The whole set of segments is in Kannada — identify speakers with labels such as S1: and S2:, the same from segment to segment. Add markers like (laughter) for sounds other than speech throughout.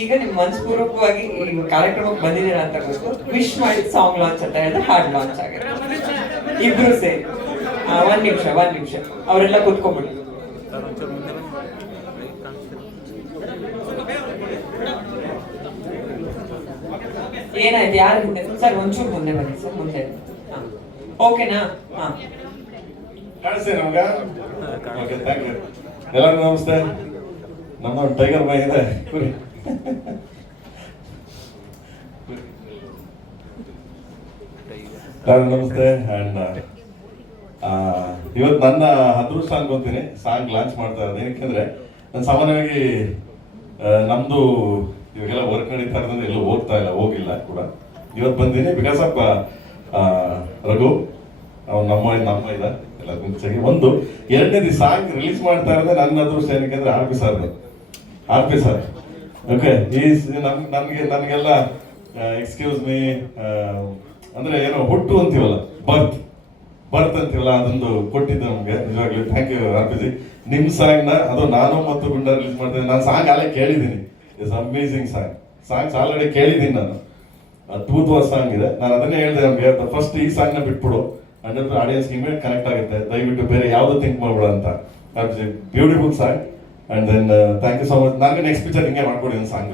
S1: ಈಗ ನಿಮ್ ಮನಸ್ಪೂರ್ವಕವಾಗಿ ಕಾರ್ಯಕ್ರಮಕ್ಕೆ ಬಂದಿದ್ದೀರಾ ಅಂತ ಗೊತ್ತು. ವಿಶ್ ಮಾಡಿದ ಸಾಂಗ್ ಲಾಂಚ್ ಅಂತ ಹೇಳಿದ್ರೆ ಹಾಡ್ ಲಾಂಚ್ ಆಗಿದೆ ಇಬ್ರು ಸೇರಿ. ಒಂದ್ ನಿಮಿಷ ಒಂದ್ ನಿಮಿಷ. ಅವರೆಲ್ಲ ಕುತ್ಕೊಂಡ್ಬಿಡಿ. ಏನಾಯ್ತು? ಯಾರು ಹಿಂದೆ ಸರ್, ಒಂಚೂರು ಮುಂದೆ ಬನ್ನಿ, ಸರ್. ಮುಂದೆ. ಓಕೆನಾ? ಹಾ.
S2: ಎಲ್ಲರಿಗೂ ನಮಸ್ತೆ. ನಮ್ಮ ಟೈಗರ್ ಬಾಯ್ ಇದೆ. ಎಲ್ಲರಿಗೂ ನಮಸ್ತೆ. ಅಂಡ್ ಇವತ್ತು ನನ್ನ ಅದೃಷ್ಟ ಅನ್ಕೊಂತೀನಿ ಸಾಂಗ್ ಲಾಂಚ್ ಮಾಡ್ತಾ ಇರೋದು. ಯಾಕೆಂದ್ರೆ ನಾನು ಸಾಮಾನ್ಯವಾಗಿ ನಮ್ದು ಇವಾಗೆಲ್ಲ ವರ್ಕ್ ನಡೀತಾ ಇರೋದ್ರಿಂದ ಎಲ್ಲೂ ಹೋಗ್ತಾ ಇಲ್ಲ, ಹೋಗಿಲ್ಲ ಕೂಡ. ಇವತ್ತು ಬಂದೀನಿ ಬಿಕಾಸ್ ಆಫ್ ರಘು. ಅವ್ನು ನಮ್ಮ ನಮ್ಮ ಇದ. ಎಲ್ಲ ಮುಂಚೆಗೆ ಒಂದು. ಎರಡನೇದು ಸಾಂಗ್ ರಿಲೀಸ್ ಮಾಡ್ತಾ ಇರೋದೇ ನನ್ನ ಅದೃಷ್ಟ ಏನಕ್ಕೆ ಅಂದ್ರೆ R P sir R P sir okay ಈ ನನ್ಗೆ ನನಗೆಲ್ಲ ಎಕ್ಸ್ಕ್ಯೂಸ್ ಮೀ ಅಂದ್ರೆ ಏನೋ ಹುಟ್ಟು ಅಂತೀವಲ್ಲ ಬರ್ತ್ ಬರ್ತ್ ಅಂತೀವಲ್ಲ, ಅದೊಂದು ಕೊಟ್ಟಿದ್ದು ನಮಗೆ, ನಿಜವಾಗ್ಲೂ. Thank you R P ji. ನಿಮ್ ಸಾಂಗ್ನ, ಅದು ನಾನು ಮತ್ತು ಗುಂಡ ರಿಲೀಸ್ ಮಾಡ್ತೇನೆ. ನಾನು ಸಾಂಗ್ ಅಲ್ಲೇ ಕೇಳಿದ್ದೀನಿ. It's amazing song songs already ಕೇಳಿದ್ದೀನಿ ನಾನು. ಅದ್ಭುತವಾದ ಸಾಂಗ್ ಇದೆ. ನಾನು ಅದನ್ನೇ ಹೇಳಿದೆ ನಮಗೆ ಫಸ್ಟ್ ಈ ಸಾಂಗ್ನ ಬಿಟ್ಬಿಡು. ಅಂದ್ರೆ ಆಡಿಯನ್ಸ್ ಇಮೇಟ್ ಕನೆಕ್ಟ್ ಆಗುತ್ತೆ. ದಯವಿಟ್ಟು ಬೇರೆ ಯಾವುದು ಥಿಂಕ್ ಮಾಡ್ಬೇಡ ಅಂತ. Beautiful song and then thank you so much ನನಗೆ ನೆಕ್ಸ್ಟ್ ಪಿಕ್ಚರ್ ಹಿಂಗೆ ಮಾಡ್ಕೊಡಿ ಒಂದು ಸಾಂಗ್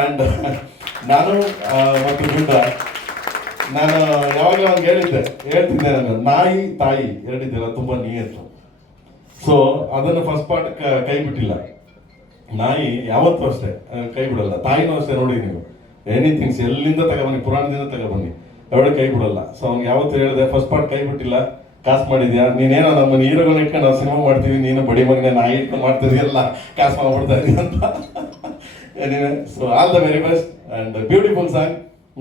S2: ಅಂಡ್ ನಾನು ಆ, ಮತ್ತು ಗುಡ್ಡ ನಾನು ಯಾವಾಗಲೂ ಅವ್ನಿಗೆ ಹೇಳಿದ್ದೆ ಹೇಳ್ತಿದ್ದೆ ನಾನು ನಾಯಿ ತಾಯಿ ಎರಡಿದ್ದೆಲ್ಲ ತುಂಬ ನಿಯತ್ತು ಸೊ ಅದನ್ನು ಫಸ್ಟ್ ಪಾರ್ಟ್ ಕೈ ಬಿಟ್ಟಿಲ್ಲ ನಾಯಿ ಯಾವತ್ತೂ ಅಷ್ಟೇ ಕೈ ಬಿಡಲ್ಲ ತಾಯಿನೂ ಅಷ್ಟೇ ನೋಡಿ ನೀವು. ಎನಿಥಿಂಗ್ಸ್ ಎಲ್ಲಿಂದ ತಗೊಬನ್ನಿ ಪುರಾಣದಿಂದ ತಗೊಬನ್ನಿ ಎರಡು ಕೈ ಬಿಡಲ್ಲ ಸೊ ಅವ್ನಿಗೆ ಯಾವತ್ತು ಹೇಳಿದೆ ಫಸ್ಟ್ ಪಾರ್ಟ್ ಕೈ ಬಿಟ್ಟಿಲ್ಲ ಕಾಸು ಮಾಡಿದ್ಯಾ? ನೀನೇನೋ ನಮ್ಮ ಹೀರೋಗಳನ್ನ ಇಟ್ಕೊಂಡು ನಾವು ಸಿನಿಮಾ ಮಾಡ್ತೀವಿ ನೀನು ಬಡಿ ಮಗನೇ ನಾಯಿ ಇಟ್ಕೊಂಡು ಎಲ್ಲ ಕಾಸು ಮಾಡ್ಬಿಡ್ತಾ ಇದೀಯ ಅಂತ. Anyway so all the very best and beautiful song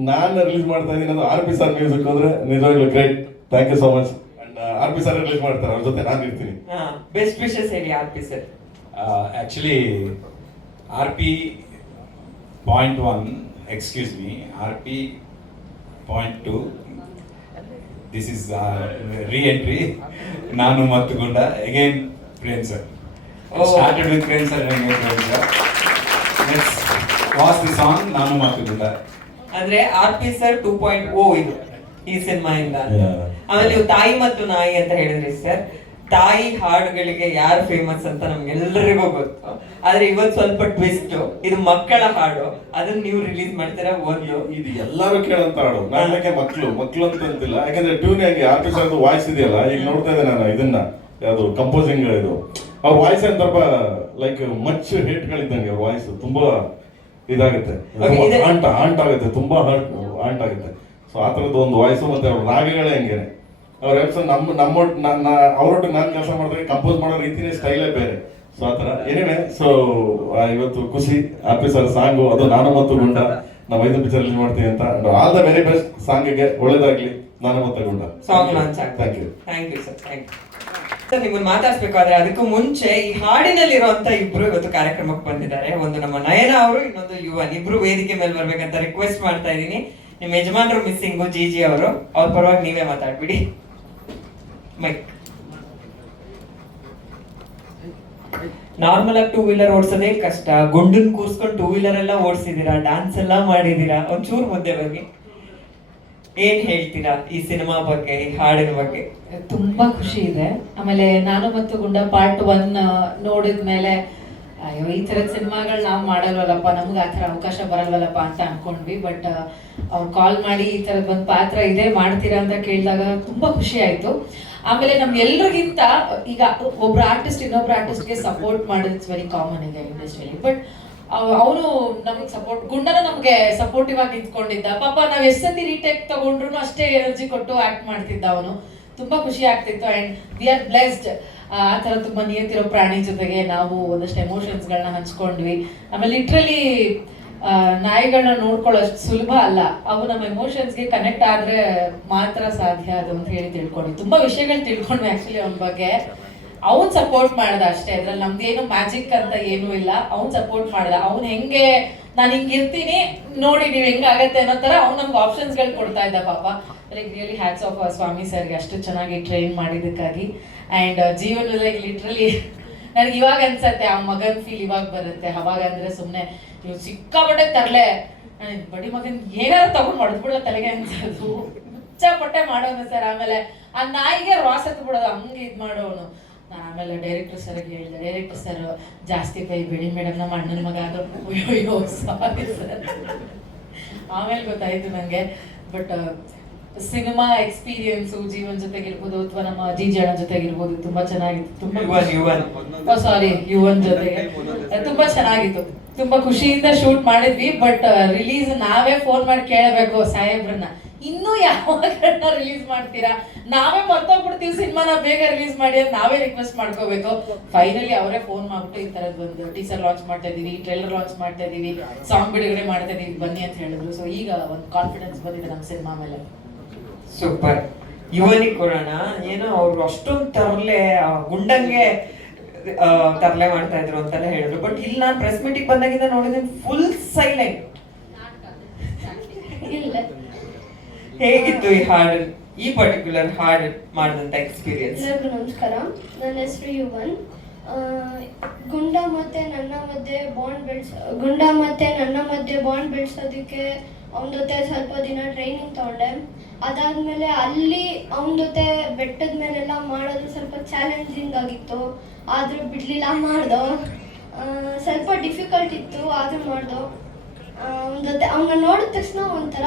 S2: ನಾನು ರಿಲೀಸ್ ಮಾಡ್ತಾ ಇದ್ದೀನಿ ಅದು ಆರ್ ಪಿ ಸರ್ ಮ್ಯೂಸಿಕ್ ಅಂದ್ರೆ ನಿಜವಾಗ್ಲೂ great thank you so much and R P sir release ಮಾಡ್ತಾರೆ ಅವ್ರ ಜೊತೆ ನಾನು ಇರ್ತೀನಿ.
S1: ಹಾ ಬೆಸ್ಟ್ ವಿಶಸ್ ಹೇಳಿ R P
S3: sir R P point one excuse me R P point two. This is reentry Naanu Mattu Gunda again Prem sir
S1: Oh.
S3: Started with Prem sir Prem sir next was the song Naanu Mattu Gunda
S1: ಅಂದ್ರೆ R P sir two point O ಇದು. ಈ ಸಿನಿಮಾ ಇಂದ. ಆಮೇಲೆ ನೀವು ತಾಯಿ ಮತ್ತು ನಾಯಿ ಅಂತ ಹೇಳಿದ್ರಿ ಸರ್ ತಾಯಿ ಹಾಡುಗಳಿಗೆ ಯಾರು ಫೇಮಸ್ ಅಂತ ನಮ್ಗೆಲ್ಲರಿಗೂ ಗೊತ್ತು. ಆದ್ರೆ ಇವತ್ತು ಸ್ವಲ್ಪ ಟ್ವಿಸ್ಟ್ ಇದು ಮಕ್ಕಳ ಹಾಡು. ಅದನ್ನ ನೀವು ರಿಲೀಸ್ ಮಾಡ್ತೀರಾ ಒಂದು
S2: ಇದು ಎಲ್ಲರೂ ಕೇಳಂತ ಹಾಡು. ನಾಳೆ ಮಕ್ಕಳು ಮಕ್ಕಳು ಅಂತ ಅಂತಿಲ್ಲ. ಯಾಕಂದ್ರೆ ಟ್ಯೂನ್ ಆಗಿ ಆರ್ಟಿಸ್ಟ್ ವಾಯ್ಸ್ ಇದೆಯಲ್ಲ ಈಗ ನೋಡ್ತಾ ಇದ್ದೆ ನಾನು ಇದನ್ನ. ಯಾವುದು ಕಂಪೋಸಿಂಗ್ ಇದು. ಅವ್ರ ವಾಯ್ಸ್ ಅಂತ ಸ್ವಲ್ಪ ಲೈಕ್ ಮಚ್ ಹೇಟ್ಗಳಿದ್ದಂಗೆ ಅವ್ರ ವಾಯ್ಸ್ ತುಂಬಾ ಇದಾಗುತ್ತೆ. ಆಂಟ್ ಆಂಟ್ ಆಗುತ್ತೆ. ತುಂಬಾ ಹರ್ಟ್ ಆಂಟ್ ಆಗುತ್ತೆ. ಸೊ ಆ ಥರದ್ದು ಒಂದು ವಾಯ್ಸು ಮತ್ತೆ ಅವ್ರ ರಾಗಗಳೇ ಹಂಗೇನೆ. ಅವ್ರ ಎಪ್ಸನ್ ನಮ್ಮ ನಮ್ಮ ಅವರೊಟ್ಟಿಗೆ ನಾನು ಕೆಲಸ ಮಾಡಿದ್ರೆ ಕಂಪೋಸ್ ಮಾಡೋ ರೀತಿನೇ ಸ್ಟೈಲೇ ಬೇರೆ. ಸೊ ಆತರ ಥರ. ಏನಿವೆ ಸೊ ಇವತ್ತು ಖುಷಿ ಹ್ಯಾಪಿ ಸರ್ ಸಾಂಗು ಅದು ನಾನು ಮತ್ತು ಗುಂಡ. ನಾವು ಐದು ಪಿಕ್ಚರ್ ರಿಲೀಸ್ ಮಾಡ್ತೀವಿ ಅಂತ. ಆಲ್ ದ ವೆರಿ ಬೆಸ್ಟ್ ಸಾಂಗಿಗೆ ಒಳ್ಳೇದಾಗ್ಲಿ. Naanu Mattu Gunda.
S1: Song launch
S2: thank you
S1: thank you sir thank you sir ನಿಮ್ಮನ್ನ ಮಾತಾಡ್ಸ್ಬೇಕಾದ್ರೆ ಅದಕ್ಕೂ ಮುಂಚೆ ಈ ಹಾಡಿನಲ್ಲಿರುವಂತ ಇಬ್ರು ಇವತ್ತು ಕಾರ್ಯಕ್ರಮಕ್ಕೆ ಬಂದಿದ್ದಾರೆ. ಒಂದು ನಮ್ಮ ನಯನ ಅವರು ಇನ್ನೊಂದು ಯುವನ್ ಇಬ್ರು ವೇದಿಕೆ ಮೇಲೆ ಬರ್ಬೇಕಂತ ರಿಕ್ವೆಸ್ಟ್ ಮಾಡ್ತಾ ಇದ್ದೀನಿ. ನಿಮ್ಮ ಯಜಮಾನರು ಮಿಸ್ಸಿಂಗು ಜಿ ಜಿ ಅವರು. ಅವ್ರ ಪರವಾಗಿ ನೀವೇ ಮಾತಾಡ್ಬಿಡಿ. ಮೈಕ್ ನಾರ್ಮಲ್ ಆಗಿ ಟೂ ವೀಲರ್ ಓಡಿಸೋದೇ ಕಷ್ಟ. ಗುಂಡನ್ ಕೂರ್ಸ್ಕೊಂಡು ಟೂ ವೀಲರ್ ಎಲ್ಲ ಓಡಿಸಿದೀರಾ? ಡಾನ್ಸ್ ಎಲ್ಲ ಮಾಡಿದೀರಾ? ಒಂಚೂರು ಮುಂದೆ ಬಗ್ಗೆ ಏನ್ ಹೇಳ್ತೀರಾ ಈ ಸಿನಿಮಾ ಬಗ್ಗೆ, ಈ ಹಾಡಿನ ಬಗ್ಗೆ?
S4: ತುಂಬಾ ಖುಷಿ ಇದೆ. ಆಮೇಲೆ ನಾನು ಮತ್ತು ಗುಂಡ ಪಾರ್ಟ್ ಒನ್ ನೋಡಿದ ಮೇಲೆ ಅಯ್ಯೋ, ಈ ಥರದ ಸಿನಿಮಾಗಳು ನಾವು ಮಾಡಲ್ವಲ್ಲಪ್ಪ? ನಮ್ಗೆ ಆ ಥರ ಅವಕಾಶ ಬರಲ್ವಲ್ಲಪ್ಪ ಅಂತ ಅನ್ಕೊಂಡ್ವಿ. ಬಟ್ ಅವ್ರು ಕಾಲ್ ಮಾಡಿ ಈ ಥರದ ಒಂದು ಪಾತ್ರ ಇದೆ ಮಾಡ್ತೀರಾ ಅಂತ ಕೇಳಿದಾಗ ತುಂಬಾ ಖುಷಿ ಆಯ್ತು. ಆಮೇಲೆ ನಮ್ಗೆಲ್ರಿಗಿಂತ ಈಗ ಒಬ್ರು ಆರ್ಟಿಸ್ಟ್ ಇನ್ನೊಬ್ರು ಆರ್ಟಿಸ್ಟ್ಗೆ ಸಪೋರ್ಟ್ ಮಾಡೋದು ಇಟ್ಸ್ ವೆರಿ ಕಾಮನ್ ಇದೆ ಇಂಡಸ್ಟ್ರಿಯಲ್ಲಿ ಬಟ್ ಅವನು ನಮಗೆ ಸಪೋರ್ಟ್ ಗುಂಡನ ನಮಗೆ ಸಪೋರ್ಟಿವ್ ಆಗಿ ನಿಂತ್ಕೊಂಡಿದ್ದ. ಪಾಪ ನಾವ್ ಎಷ್ಟ್ ಸತಿ ರೀಟೇಕ್ ತಗೊಂಡ್ರು ಅಷ್ಟೇ ಎನರ್ಜಿ ಕೊಟ್ಟು ಆಕ್ಟ್ ಮಾಡ್ತಿದ್ದ ಅವನು. ತುಂಬಾ ಖುಷಿ ಆಗ್ತಿತ್ತು ಅಂಡ್ ವಿ ಆರ್ ಬ್ಲೆಸ್ಡ್ ಆ ತರ ತುಂಬಾ ನಿಯತಿರೋ ಪ್ರಾಣಿ ಜೊತೆಗೆ ನಾವು ಒಂದಷ್ಟು ಎಮೋಷನ್ಸ್ ಗಳನ್ನ ಹಂಚ್ಕೊಂಡ್ವಿ. ಆಮೇಲೆ ಲಿಟ್ರಲಿ ನಾಯಿಗಳನ್ನ ನೋಡ್ಕೊಳ್ಳೋಷ್ಟು ಸುಲಭ ಅಲ್ಲ. ಅವು ನಮ್ಮ ಎಮೋಷನ್ಸ್ಗೆ ಕನೆಕ್ಟ್ ಆದ್ರೆ ಮಾತ್ರ ಸಾಧ್ಯ ಅದು ಅಂತ ಹೇಳಿ ತಿಳ್ಕೊಂಡ್ವಿ. ತುಂಬಾ ವಿಷಯಗಳು ತಿಳ್ಕೊಂಡ್ವಿ ಆಕ್ಚುಲಿ ಅವನ ಬಗ್ಗೆ. ಅವನ್ ಸಪೋರ್ಟ್ ಮಾಡ್ದ ಅಷ್ಟೇ. ಅದ್ರಲ್ಲಿ ನಮ್ದೇನು ಮ್ಯಾಜಿಕ್ ಅಂತ ಏನು ಇಲ್ಲ. ಅವನ್ ಸಪೋರ್ಟ್ ಮಾಡ್ದ. ಅವ್ನ್ ಹೆಂಗೆ, ನಾನು ಹಿಂಗ್ ಇರ್ತೀನಿ, ನೋಡಿ ನೀವು ಹೆಂಗಾಗತ್ತೆ ಅನ್ನೋ ತರ ಅವ್ನ್ ನಮ್ಗೆ ಆಪ್ಷನ್ಸ್ಗಳು ಕೊಡ್ತಾ ಇದ್ದ ಪಾಪ. Like really hats off Swami ಸರ್ಗೆ. ಅಷ್ಟು ಚೆನ್ನಾಗಿ ಟ್ರೈನ್ ಮಾಡಿದ್ದಕ್ಕಾಗಿ. ಅಂಡ್ ಜೀವನದಲ್ಲಿ ಲಿಟ್ರಲಿ (laughs) ನನಗೆ ಇವಾಗ ಅನ್ಸತ್ತೆ, ಆ ಮಗನ್ ಫೀಲ್ ಇವಾಗ ಬರುತ್ತೆ. ಅವಾಗ ಅಂದ್ರೆ ಸುಮ್ನೆ ಇವ್ ಸಿಕ್ಕಾಪಟ್ಟೆ ತರ್ಲೆ. ಬಡಿ ಮಗನ್ ಏನಾರು ತಗೊಂಡ್ ಹೊಡೆದ್ಬಿಡ ತಲೆಗೆ ಅನ್ಸೋದು. ಹುಚ್ಚಾಪಟ್ಟೆ ಮಾಡೋನು ಸರ್ ಆಮೇಲೆ. ಆ ನಾಯಿಗೆ ರಾಸ್ ಹತ್ತು ಬಿಡೋದು ಹಂಗೆ ಇದ್ ಮಾಡೋನು. ನಾನು ಆಮೇಲೆ ಡೈರೆಕ್ಟರ್ ಸರ್ಗೆ ಹೇಳಿದೆ ಡೈರೆಕ್ಟರ್ ಸರ್ ಜಾಸ್ತಿ ಬೈ ಬಿಡಿ ಮೇಡಮ್ ನಮ್ಮ ಅಣ್ಣನ ಮಗ ಆದ್ರೂ ಅಯ್ಯೋ ಸಾರಿ ಸರ್ ಆಮೇಲೆ ಗೊತ್ತಾಯ್ತು ನಂಗೆ. ಬಟ್ ಸಿನಿಮಾ ಎಕ್ಸ್ಪೀರಿಯನ್ಸು ಜೀವನ್ ಜೊತೆಗಿರ್ಬೋದು ಅಥವಾ ನಮ್ಮ ಅಜೀಜ್ ಅಣ್ಣ ಜೊತೆಗಿರ್ಬೋದು ತುಂಬಾ ಚೆನ್ನಾಗಿತ್ತು. ತುಂಬಾ ಸಾರಿ ಯುವನ್. ಜೊತೆಗೆ. ತುಂಬಾ ಚೆನ್ನಾಗಿತ್ತು. ತುಂಬಾ ಖುಷಿಯಿಂದ ಶೂಟ್ ಮಾಡಿದ್ವಿ ಬಟ್ ರಿಲೀಸ್ ನಾವೇ ಫೋನ್ ಮಾಡಿ ಕೇಳಬೇಕು ಸಾಹೇಬ್ರನ್ನ. ಇನ್ನೂ ಯಾವಾಗ ರಿಲೀಸ್ ಮಾಡ್ತೀರಾ? ನಾವೇ ಮರ್ತೋಗ್ಬಿಡ್ತೀವಿ ಸಿನಿಮಾನ ಬೇಗ ರಿಲೀಸ್ ಮಾಡಿ ಅಂತ ನಾವೇ ರಿಕ್ವೆಸ್ಟ್ ಮಾಡ್ಕೋಬೇಕು. ಫೈನಲಿ ಅವರೇ ಫೋನ್ ಮಾಡ್ಬಿಟ್ಟು ಈ ತರದ್ ಒಂದು ಟೀಸರ್ ಲಾಂಚ್ ಮಾಡ್ತಾ ಇದೀವಿ ಟ್ರೈಲರ್ ಲಾಂಚ್ ಮಾಡ್ತಾ ಇದೀವಿ ಸಾಂಗ್ ಬಿಡುಗಡೆ ಮಾಡ್ತಾ ಇದೀವಿ ಬನ್ನಿ ಅಂತ ಹೇಳಿದ್ರು. ಸೊ ಈಗ ಒಂದು ಕಾನ್ಫಿಡೆನ್ಸ್ ಬಂದಿದೆ ನಮ್ಮ ಸಿನಿಮಾ ಮೇಲೆ.
S1: ಸೂಪರ್ ಯುವನಿ ಕೊಡೋಣ ಏನೋ ಅವ್ರು ಅಷ್ಟೊಂದು ತರಲೆ ಗುಂಡಂಗೆ ತರಲೆ ಮಾಡ್ತಾ ಇದ್ರು ಅಂತಾನೆ ಹೇಳಿದ್ರು. ಬಟ್ ಇಲ್ಲಿ ನಾನು ಪ್ರೆಸ್ ಮೀಟಿಂಗ್ ಬಂದಾಗಿಂದ ನೋಡಿದ್ರೆ ಫುಲ್ ಸೈಲೆಂಟ್
S5: ಇಲ್ಲ.
S1: ಹೇಗಿತ್ತು ಈ ಹಾಡು ಈ ಪರ್ಟಿಕ್ಯುಲರ್ ಹಾಡು ಮಾಡಿದಂತ ಎಕ್ಸ್ಪೀರಿಯನ್ಸ್
S5: ಎಲ್ಲರಿಗೂ ನಮಸ್ಕಾರ. ನನ್ನ ಹೆಸರು ಯುವನ್. ಗುಂಡ ಮತ್ತೆ ನನ್ನ ಮಧ್ಯೆ ಬಾಂಡ್ ಬೆಳೆಸ ಗುಂಡ ಮತ್ತೆ ನನ್ನ ಮಧ್ಯೆ ಬಾಂಡ್ ಬೆಳೆಸೋದಕ್ಕೆ ಅವನ ಜೊತೆ ಸ್ವಲ್ಪ ದಿನ ಟ್ರೈನಿಂಗ್ ತಗೊಂಡೆ. ಅದಾದ್ಮೇಲೆ ಅಲ್ಲಿ ಅವನ ಜೊತೆ ಬೆಟ್ಟದ ಮೇಲೆಲ್ಲ ಮಾಡೋದು ಸ್ವಲ್ಪ ಚಾಲೆಂಜಿಂಗ್ ಆಗಿತ್ತು. ಆದರೂ ಬಿಡಲಿಲ್ಲ, ಮಾಡ್ದೋ. ಸ್ವಲ್ಪ ಡಿಫಿಕಲ್ಟ್ ಇತ್ತು, ಆದರೂ ಮಾಡ್ದೋ. ಒಂದು ಜೊತೆ ಅವನ ನೋಡಿದ ತಕ್ಷಣ ಒಂಥರ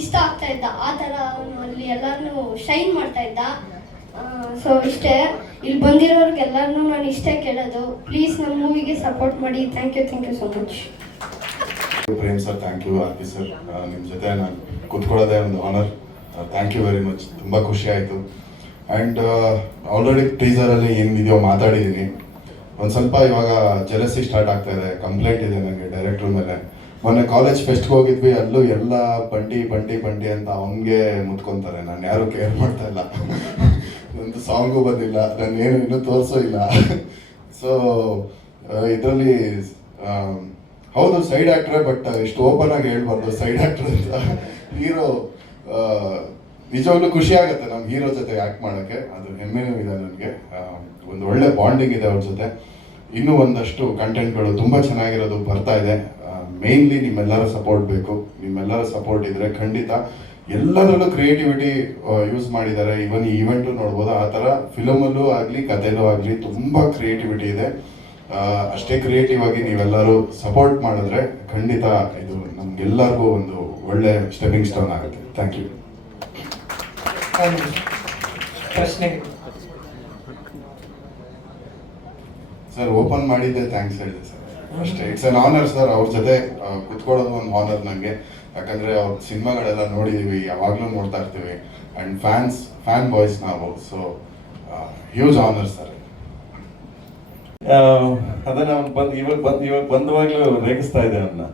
S5: ಇಷ್ಟ ಆಗ್ತಾ ಇದ್ದ. ಆ ಥರ ಅವನು ಅಲ್ಲಿ ಎಲ್ಲರನ್ನೂ ಶೈನ್ ಮಾಡ್ತಾ ಇದ್ದ. ಸೊ ಇಷ್ಟೇ. ಇಲ್ಲಿ ಬಂದಿರೋರ್ಗೆಲ್ಲರೂ ನಾನು ಇಷ್ಟೇ ಕೇಳೋದು. ಪ್ಲೀಸ್ ನಮ್ಮ ಮೂವಿಗೆ ಸಪೋರ್ಟ್ ಮಾಡಿ. Thank you thank you so much
S6: Prem sir thank you Aarthi sir ನಿಮ್ಮ ಜೊತೆ ನಾನು ಕೂತ್ಕೊಳ್ಳೋದೇ ಒಂದು honour thank you very much ತುಂಬ ಖುಷಿ ಆಯಿತು. ಆ್ಯಂಡ್ ಆಲ್ರೆಡಿ ಟೀಸರಲ್ಲಿ ಏನಿದೆಯೋ ಮಾತಾಡಿದ್ದೀನಿ ಒಂದು ಸ್ವಲ್ಪ ಇವಾಗ ಜೆಲಸಿ ಸ್ಟಾರ್ಟ್ ಆಗ್ತಾ ಇದೆ ಕಂಪ್ಲೇಂಟ್ ಇದೆ ನನಗೆ ಡೈರೆಕ್ಟ್ರ್ ಮೇಲೆ ಮೊನ್ನೆ ಕಾಲೇಜ್ ಫೆಸ್ಟ್ಗೆ ಹೋಗಿದ್ವಿ, ಅಲ್ಲೂ ಎಲ್ಲ ಬಂಡಿ ಬಂಡಿ ಬಂಡಿ ಅಂತ ಅವನಿಗೆ ಮುತ್ಕೊಂತಾರೆ. ನಾನು ಯಾರು ಕೇರ್ ಮಾಡ್ತಾ ಇಲ್ಲ. ಒಂದು ಸಾಂಗು ಬಂದಿಲ್ಲ ನಾನು ಏನು ಇನ್ನೂ ತೋರಿಸೋ ಇಲ್ಲ. ಸೊ ಇದರಲ್ಲಿ ಹೌದು ಸೈಡ್ ಆಕ್ಟ್ರೆ ಬಟ್ ಇಷ್ಟು ಓಪನ್ ಆಗಿ ಹೇಳ್ಬಾರ್ದು ಸೈಡ್ ಆಕ್ಟರ್ ಅಂತ. ಹೀರೋ ನಿಜವಾಗ್ಲೂ ಖುಷಿ ಆಗುತ್ತೆ ನಮ್ಮ ಹೀರೋ ಜೊತೆ ಆಕ್ಟ್ ಮಾಡೋಕ್ಕೆ. ಅದು ಹೆಮ್ಮೆನೂ ಇದೆ ನನಗೆ. ಒಂದು ಒಳ್ಳೆ ಬಾಂಡಿಂಗ್ ಇದೆ ಅವ್ರ ಜೊತೆ. ಇನ್ನೂ ಒಂದಷ್ಟು ಕಂಟೆಂಟ್ಗಳು ತುಂಬ ಚೆನ್ನಾಗಿರೋದು ಬರ್ತಾ ಇದೆ. ಮೇನ್ಲಿ ನಿಮ್ಮೆಲ್ಲರ ಸಪೋರ್ಟ್ ಬೇಕು. ನಿಮ್ಮೆಲ್ಲರ ಸಪೋರ್ಟ್ ಇದ್ರೆ ಖಂಡಿತ ಎಲ್ಲದರಲ್ಲೂ ಕ್ರಿಯೇಟಿವಿಟಿ ಯೂಸ್ ಮಾಡಿದ್ದಾರೆ. ಇವನ್ ಈ ನೋಡ್ಬೋದು. ಆ ಥರ ಫಿಲಮಲ್ಲೂ ಆಗಲಿ ಕಥೆಲೂ ಆಗಲಿ ತುಂಬ ಕ್ರಿಯೇಟಿವಿಟಿ ಇದೆ. ಅಷ್ಟೇ ಕ್ರಿಯೇಟಿವ್ ಆಗಿ ನೀವೆಲ್ಲರೂ ಸಪೋರ್ಟ್ ಮಾಡಿದ್ರೆ ಖಂಡಿತ ಇದು ನಮ್ಗೆಲ್ಲರಿಗೂ ಒಂದು ಒಳ್ಳೆ ಸ್ಟೆಪಿಂಗ್ ಸ್ಟೋನ್ ಆಗುತ್ತೆ. ಥ್ಯಾಂಕ್ ಯು ಸರ್ ಓಪನ್ ಮಾಡಿದ್ದೆ ಥ್ಯಾಂಕ್ಸ್ ಹೇಳಿದೆ ಸರ್. ಅಷ್ಟೇ ಇಟ್ಸ್ ಅನ್ ಆನರ್ ಸರ್ ಅವ್ರ ಜೊತೆ ಕುತ್ಕೊಳ್ಳೋದು ಒಂದು ಆನರ್ ನನಗೆ ಯಾಕಂದ್ರೆ ಅವ್ರ ಸಿನಿಮಾಗಳೆಲ್ಲ ನೋಡಿದೀವಿ ಯಾವಾಗಲೂ ನೋಡ್ತಾ ಇರ್ತೀವಿ. ಅಂಡ್ ಫ್ಯಾನ್ಸ್ ಫ್ಯಾನ್ ಬಾಯ್ಸ್ ನಾವು ಸೊ ಹ್ಯೂಜ್ ಆನರ್ ಸರ್.
S2: ಅದನ್ನ ಅವ್ನು ಬಂದು ಇವಾಗ ಬಂದು ಇವಾಗ ಬಂದವಾಗ್ಲೂ ರೇಗಿಸ್ತಾ ಇದೆ ಅವನ್ನ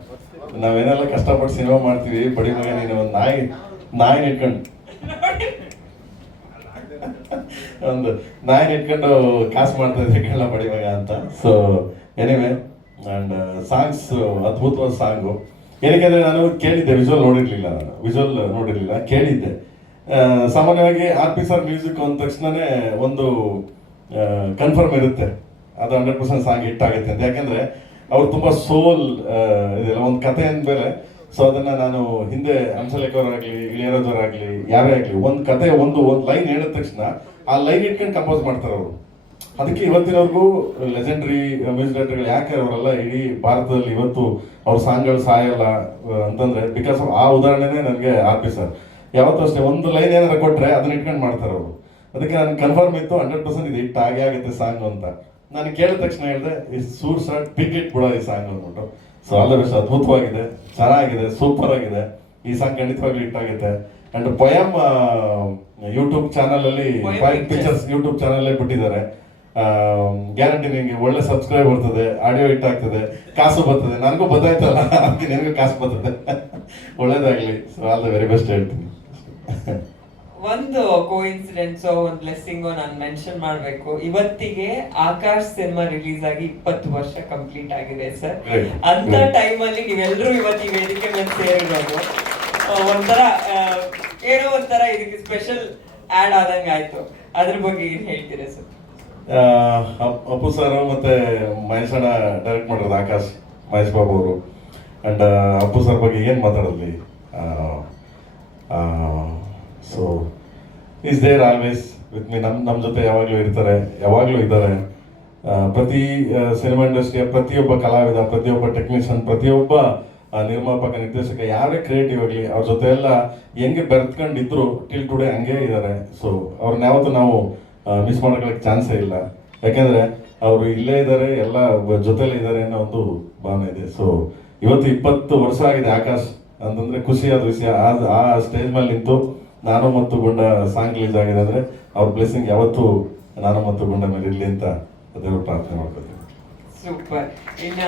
S2: ನಾವೇನೆಲ್ಲ ಕಷ್ಟಪಟ್ಟು ಸಿನಿಮಾ ಮಾಡ್ತೀವಿ ಬಡಿ ಮಗ ನೀನು ಒಂದು ನಾಯಿ ನಾಯಿನ ಇಟ್ಕೊಂಡು. ಒಂದು ನಾಯಿನ ಇಟ್ಕೊಂಡು ಕಾಸು ಮಾಡ್ತಾ ಇದ್ರೆ ಕೇಳ ಬಡಿ ಮಗ ಅಂತ. ಸೊ ಎನಿವೆ ಆ್ಯಂಡ್ ಸಾಂಗ್ಸ್ ಅದ್ಭುತವಾದ ಸಾಂಗು ಏನಕ್ಕೆ ನಾನು ಕೇಳಿದ್ದೆ ವಿಜುವಲ್ ನೋಡಿರಲಿಲ್ಲ ನಾನು. ವಿಜುವಲ್ ನೋಡಿರಲಿಲ್ಲ, ಕೇಳಿದ್ದೆ. ಸಾಮಾನ್ಯವಾಗಿ ಆರ್ ಪಿ ಸರ್ ಮ್ಯೂಸಿಕ್ ಅಂದ ತಕ್ಷಣವೇ ಒಂದು ಕನ್ಫರ್ಮ್ ಇರುತ್ತೆ. ಅದು ಹಂಡ್ರೆಡ್ ಪರ್ಸೆಂಟ್ ಸಾಂಗ್ ಹಿಟ್ ಆಗುತ್ತೆ ಅಂತ. ಯಾಕೆಂದರೆ ಅವ್ರು ತುಂಬಾ ಸೋಲ್ ಇದೆಲ್ಲ ಒಂದು ಕಥೆ ಅಂದ್ಮೇಲೆ ಸೊ ಅದನ್ನ ನಾನು ಹಿಂದೆ ಹಂಸಲೇಖವರಾಗ್ಲಿ ಇಳಿಯರಾಜವರಾಗಲಿ ಯಾರೇ ಆಗಲಿ, ಒಂದು ಕತೆ ಒಂದು ಒಂದು ಲೈನ್ ಹೇಳಿದ ತಕ್ಷಣ ಆ ಲೈನ್ ಇಟ್ಕೊಂಡು ಕಂಪೋಸ್ ಮಾಡ್ತಾರೆ ಅವರು. ಅದಕ್ಕೆ ಇವತ್ತಿನವರೆಗೂ ಲೆಜೆಂಡ್ರಿ ಮ್ಯೂಸಿಕ್ ಡೈರೆಕ್ಟರ್ಗಳು ಯಾಕೆ ಅವರೆಲ್ಲ ಇಡೀ ಭಾರತದಲ್ಲಿ ಇವತ್ತು ಅವ್ರ ಸಾಂಗ್ಗಳು ಸಾಯಲ್ಲ ಅಂತಂದ್ರೆ ಬಿಕಾಸ್ ಆ ಉದಾಹರಣೆನೇ ನನಗೆ ಆರ್ ಪಿ ಸರ್. ಯಾವತ್ತೂ ಅಷ್ಟೇ ಒಂದು ಲೈನ್ ಏನಾರು ಕೊಟ್ರೆ ಅದನ್ನ ಇಟ್ಕೊಂಡು ಮಾಡ್ತಾರೆ ಅವರು. ಅದಕ್ಕೆ ನನಗೆ ಕನ್ಫರ್ಮ್ ಇತ್ತು ಹಂಡ್ರೆಡ್ ಪರ್ಸೆಂಟ್ ಇದು ಹಿಟ್ ಆಗೇ ಆಗುತ್ತೆ ಸಾಂಗ್ ಅಂತ. ನಾನು ಕೇಳಿದ ತಕ್ಷಣ ಹೇಳಿದೆ, ಈ ಸೂರ್ ಸರ್ ಪಿಕ್ ಇಟ್ ಬಿಡೋ ಈ ಸಾಂಗ್ ಅಂದ್ಬಿಟ್ಟು. ಸೊ ಬೆಸ್ಟ್ ಅದ್ಭುತವಾಗಿದೆ, ಚೆನ್ನಾಗಿದೆ ಸೂಪರ್ ಆಗಿದೆ. ಈ ಸಾಂಗ್ ಖಂಡಿತವಾಗ್ಲೂ ಹಿಟ್ ಆಗುತ್ತೆ. ಅಂಡ್ ಪೊಯಮ್ ಯೂಟ್ಯೂಬ್ ಚಾನಲ್ ಅಲ್ಲಿ
S1: Poem
S2: ಪಿಕ್ಚರ್ಸ್. ಯೂಟ್ಯೂಬ್ ಚಾನಲ್ ಬಿಟ್ಟಿದ್ದಾರೆ. ಗ್ಯಾರಂಟಿ ನಿಮಗೆ ಒಳ್ಳೆ ಸಬ್ಸ್ಕ್ರೈಬ್ ಬರ್ತದೆ ಆಡಿಯೋ ಹಿಟ್ ಆಗ್ತದೆ ಕಾಸು ಬರ್ತದೆ. ನನಗೂ ಗೊತ್ತಾಯ್ತಲ್ಲ ಅದಕ್ಕೆ ನಿನಗೂ ಕಾಸು ಬರ್ತದೆ. (laughs) ಒಳ್ಳೇದಾಗ್ಲಿ. So all the very best ಹೇಳ್ತೀನಿ.
S1: ಒಂದು ಕೋಇನ್ಸಿಡೆನ್ಸ್ ಒಂದು ಬ್ಲೆಸ್ಸಿಂಗ್ ನಾನು ಮೆನ್ಷನ್ ಮಾಡಬೇಕು. ಇವತ್ತಿಗೆ ಆಕಾಶ್ ಸಿನಿಮಾ ರಿಲೀಸ್ ಆಗಿ ಇಪ್ಪತ್ತು ವರ್ಷ ಕಂಪ್ಲೀಟ್ ಆಗಿದೆ ಸರ್. ಅಂತ
S2: ಟೈಮ್
S1: ಅಲ್ಲಿ ನೀವೆಲ್ಲರೂ ಇವತ್ತು ಈ ವೇದಿಕೆ ಮೇಲೆ ಸೇರಿರೋದು. ಒಂಥರ ಏನೋ ಒಂಥರ ಇದಕ್ಕೆ ಸ್ಪೆಷಲ್ ಆ್ಯಡ್ ಆದಂಗೆ ಆಯ್ತು. ಅದ್ರ ಬಗ್ಗೆ ಏನು ಹೇಳ್ತೀರಾ
S2: ಅಪ್ಪು ಸರ್ ಮತ್ತೆ ಮಹೇಶ್ ಡೈರೆಕ್ಟ್ ಮಾಡಿರೋದು ಆಕಾಶ್, ಮಹೇಶ್ ಬಾಬು ಅವರು. ಅಂಡ್ ಅಪ್ಪು ಸರ್ ಬಗ್ಗೆ ಏನು ಮಾತಾಡಲಿ so is there always with me ನಮ್ಮ ನಮ್ಮ ಜೊತೆ ಯಾವಾಗಲೂ ಇರ್ತಾರೆ, ಯಾವಾಗಲೂ ಇದ್ದಾರೆ. ಪ್ರತಿ ಸಿನಿಮಾ ಇಂಡಸ್ಟ್ರಿಯ ಪ್ರತಿಯೊಬ್ಬ ಕಲಾವಿದ, ಪ್ರತಿಯೊಬ್ಬ ಟೆಕ್ನಿಷಿಯನ್ ಪ್ರತಿಯೊಬ್ಬ ನಿರ್ಮಾಪಕ ನಿರ್ದೇಶಕ ಯಾರೇ ಕ್ರಿಯೇಟಿವ್ ಆಗಲಿ, ಅವ್ರ ಜೊತೆ ಎಲ್ಲ ಹೆಂಗೆ ಬೆರೆತ್ಕೊಂಡಿದ್ರು ಟಿಲ್ ಟುಡೇ ಹಂಗೆ ಇದ್ದಾರೆ ಸೊ ಅವ್ರನ್ನ ಯಾವತ್ತೂ ನಾವು ಮಿಸ್ ಮಾಡ್ಕೊಳ್ಳೋಕೆ ಚಾನ್ಸೇ ಇಲ್ಲ. ಯಾಕೆಂದರೆ ಅವರು ಇಲ್ಲೇ ಇದ್ದಾರೆ ಎಲ್ಲ ಜೊತೆಲೇ ಇದ್ದಾರೆ ಅನ್ನೋ ಒಂದು ಭಾವನೆ ಇದೆ. ಸೊ ಇವತ್ತು ಇಪ್ಪತ್ತು ವರ್ಷ ಆಗಿದೆ ಆಕಾಶ್ ಅಂತಂದ್ರೆ ಖುಷಿಯಾದ ವಿಷಯ. ಆ ಆ ಸ್ಟೇಜ್ ಮೇಲೆ ನಿಂತು ನಾನು ಮತ್ತು ಗುಂಡ ಸಾಂಗ್ ರಿಲೀಸ್ ಆಗಿದೆ ಅಂದರೆ ಅವ್ರ ಬ್ಲೆಸ್ಸಿಂಗ್ ಯಾವತ್ತೂ ನಾನು ಮತ್ತು ಗುಂಡ ಮೇಲೆ ಇರಲಿ ಅಂತ ಅದೇ ಪ್ರಾರ್ಥನೆ ಮಾಡ್ಕೊತೀನಿ.
S1: ಸೂಪರ್ ಇನ್ನ